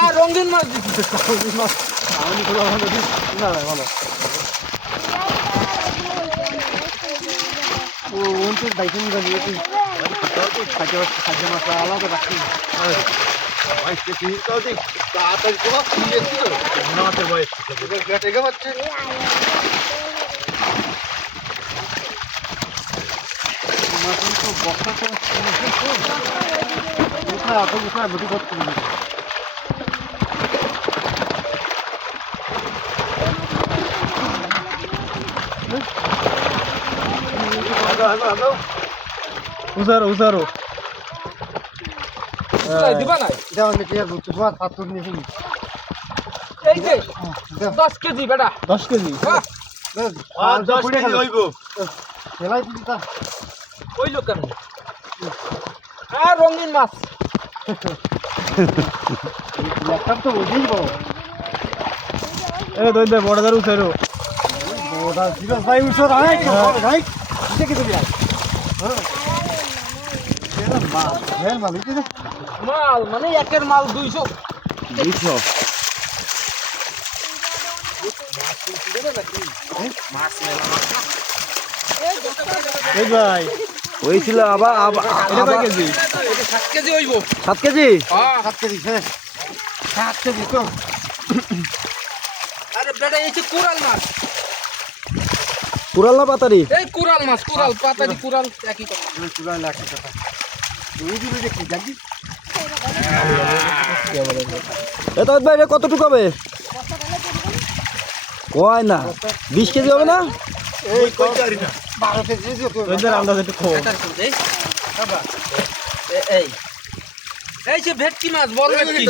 আর রঙিন মাছ দিছি আমি কোনো ভালো দিই না। ভালো। ও ওনতে বাইকেন গালি এটি খাদ্য খাদ্য মশলা আলাদা রাখি কোথায় অত কোথায়? বসে করতে উজারো উজারো। দিবা নাই? দেওয়া নাকি আর বুঝতে তোমার পাত্র নিয়ে শুনি এই যে দশ কেজি বেটা। দশ কেজি? হ্যাঁ আর দশ কেজি হইব। খেলাই দিলি তা। ওই লোক কেন? আর রঙিন মাছ। ল্যাপটপ তো বুঝেই পাবো এ দই দে বড় দারু সেরো ভাই উঠছো রাইট রাইট এরা মাল মানে একের মাল দুইশো দুইশো এই ভাই হয়েছিল আবার কেজি সাত কেজি সাত কেজি সাত কেজি সাত কেজি তো মাছ। পুরাল না পাতারি? এই কুরাল মাছ কুরাল পাতারি কুরাল একই কথা। চুলাই লাগছে কথা। তুই দিবি দেখি জানি এটা ভাই এটা কতটুকু হবে? কয় না বিশ কেজি হবে না? এই কইতারি না। বারো কেজি তো ওদের আন্দাজ একটু এই। এই যে ভেটকি মাছ বল ভেটকি।